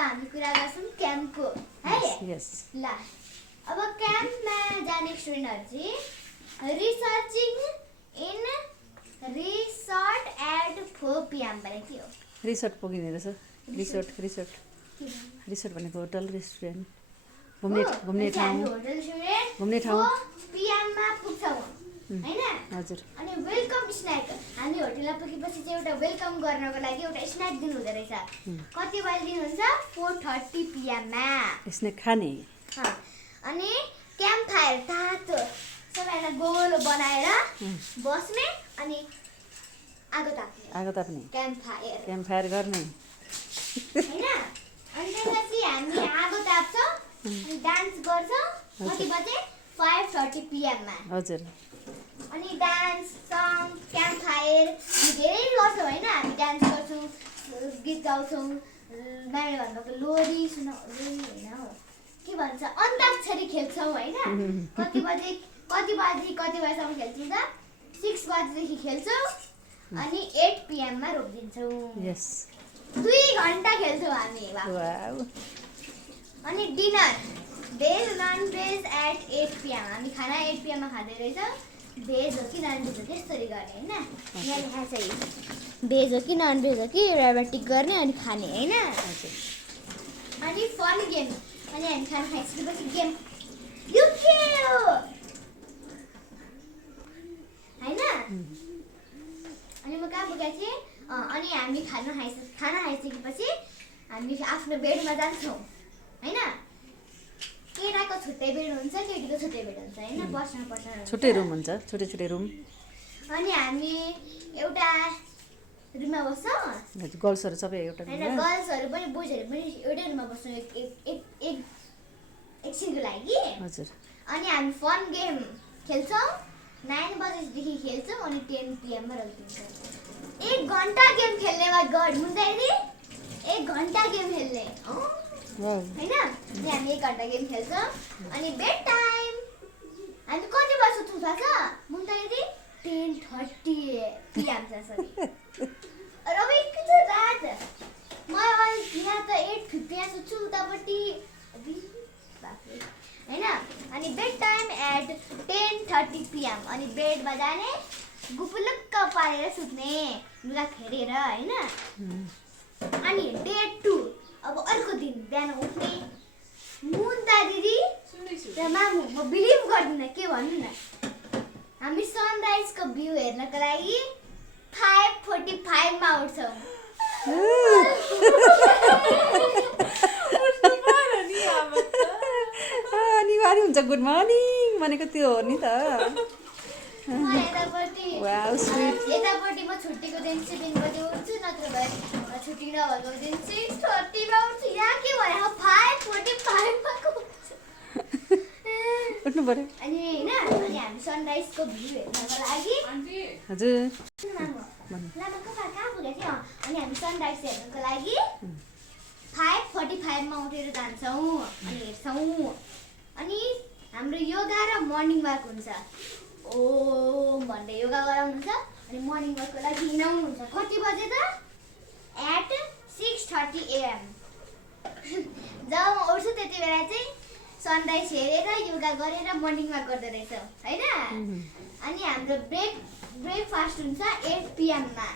हामी कुरा गर्छौँ क्याम्पको है यस ल अब क्याम्पमा जाने स्टुडेन्टहरु चाहिँ researching in resort at 4 PM भने के हो रिसोर्ट पुगिने रहेछ रिसोर्ट भनेको होटल रेस्टुरेन्ट घुम्ने ठाउँ होटल रेस्टुरेन्ट घुम्ने ठाउँ 4 PM मा पुग्छौँ हैन हजुर अनि वेलकम स्न्याक हामी होटलमा पुगेपछि चाहिँ एउटा वेलकम गर्नको लागि एउटा स्न्याक दिनु हुँदै रहेछ कति बजे दिनुहुन्छ 4:30 PM मा स्न्याक खाने अनि क्याम्प फायर तातो सबैजना गोलो बनाएर बस्ने अनि आगो ताप्ने क्याम्प फायर गर्ने हैन अनि त्यसपछि हामी आगो ताप्छौँ अनि डान्स गर्छौँ कति बजे 5:30 PM मा हजुर अनि डान्स सङ क्याम्प फायर धेरै गर्छौँ हैन हामी डान्स गर्छौँ गीत गाउँछौँ नानी भन्नुको लोरी सुनाउँदै हैन के भन्छ अन्ताक्षरी खेल्छौँ हैन कति बजेसम्म खेल्छौँ त 6 बजेदेखि खेल्छौँ अनि 8 PM मा रोकिदिन्छौँ यस 2 घण्टा खेल्छौँ हामी वाउ अनि dinner veg non veg at 8 PM हामी खाना 8 PM मा खाँदै रहेछौँ भेज हो कि नन भेज हो त्यसरी गर्ने हैन यहाँ लेखा छ भेज हो कि नन भेज हो कि एउटा टिक गर्ने अनि खाने हैन अनि फन गेम अनि हामी खाना खाइसकेपछि गेम यो के हो हैन अनि म कहाँ पुगेको थिएँ अनि हामी खाना खाइसकेपछि हामी आफ्नो बेडमा जान्छौँ हैन केटाको छुट्टै बेड हुन्छ केटीको छुट्टै बेड हुन्छ हैन बस्न छुट्टै रुम हुन्छ छुट्टै रुम अनि हामी एउटा रुममा बस्छौँ गर्ल्सहरू सबै एउटा हैन गर्ल्सहरू पनि बोइजहरू पनि एउटै रुममा बस्छौँ एकछिनको लागि हजुर अनि हामी फन गेम खेल्छौँ 9 बजेदेखि खेल्छौँ अनि 10 PM मा रोकिदिन्छौँ 1 घण्टा गेम खेल्ने वा गड हुन्छ यदि 1 घण्टा गेम खेल्ने हैन अनि हामी 1 घण्टा गेम खेल्छौँ अनि बेड टाइम हामी कति बजे सुत्छौँ थाहा छ मुन्ता यदि 10:30 PM छ सरी रवि के छ रात म यहाँ त 8:50 सुत्छु उतापट्टि हैन अनि बेड टाइम एट 10:30 PM अनि बेडमा जाने गुपुलुक्क पारेर सुत्ने लुगा फेरेर हैन अनि डे 2 अब अर्को दिन बिहान उठ्ने मुन्ता दिदी र मामु म बिलिभ गर्दिनँ के भन्नु न हामी सनराइजको भ्यू हेर्नको लागि 5:45 मा उठ्छौँ अनिवार्य हुन्छ गुड मर्निङ भनेको त्यो हो नि त यतापट्टि म छुट्टीको दिन चाहिँ 3 बजे उठ्छु नत्र भए छुट्टी नभएको दिन 6:30 मा उठ्छु यहाँ के भने 5:45 मा उठ्नु पर्यो अनि हैन अनि हामी सनराइजको भ्यू हेर्नको लागि हजुर लामा कहाँ पुगेको थियो अनि हामी सनराइज हेर्नको लागि 5:45 मा उठेर जान्छौँ अनि हेर्छौँ अनि हाम्रो योगा र मर्निङ वाक हुन्छ ओम भन्दै योगा गराउनुहुन्छ अनि मर्निङ वाकको लागि हिँडाउनुहुन्छ कति बजे त एट 6:30 AM जब म उठ्छु त्यति बेला चाहिँ सनराइज हेरेर योगा गरेर मर्निङ वाक गर्दै रहेछौँ हैन अनि हाम्रो ब्रेकफास्ट हुन्छ 8 PM मा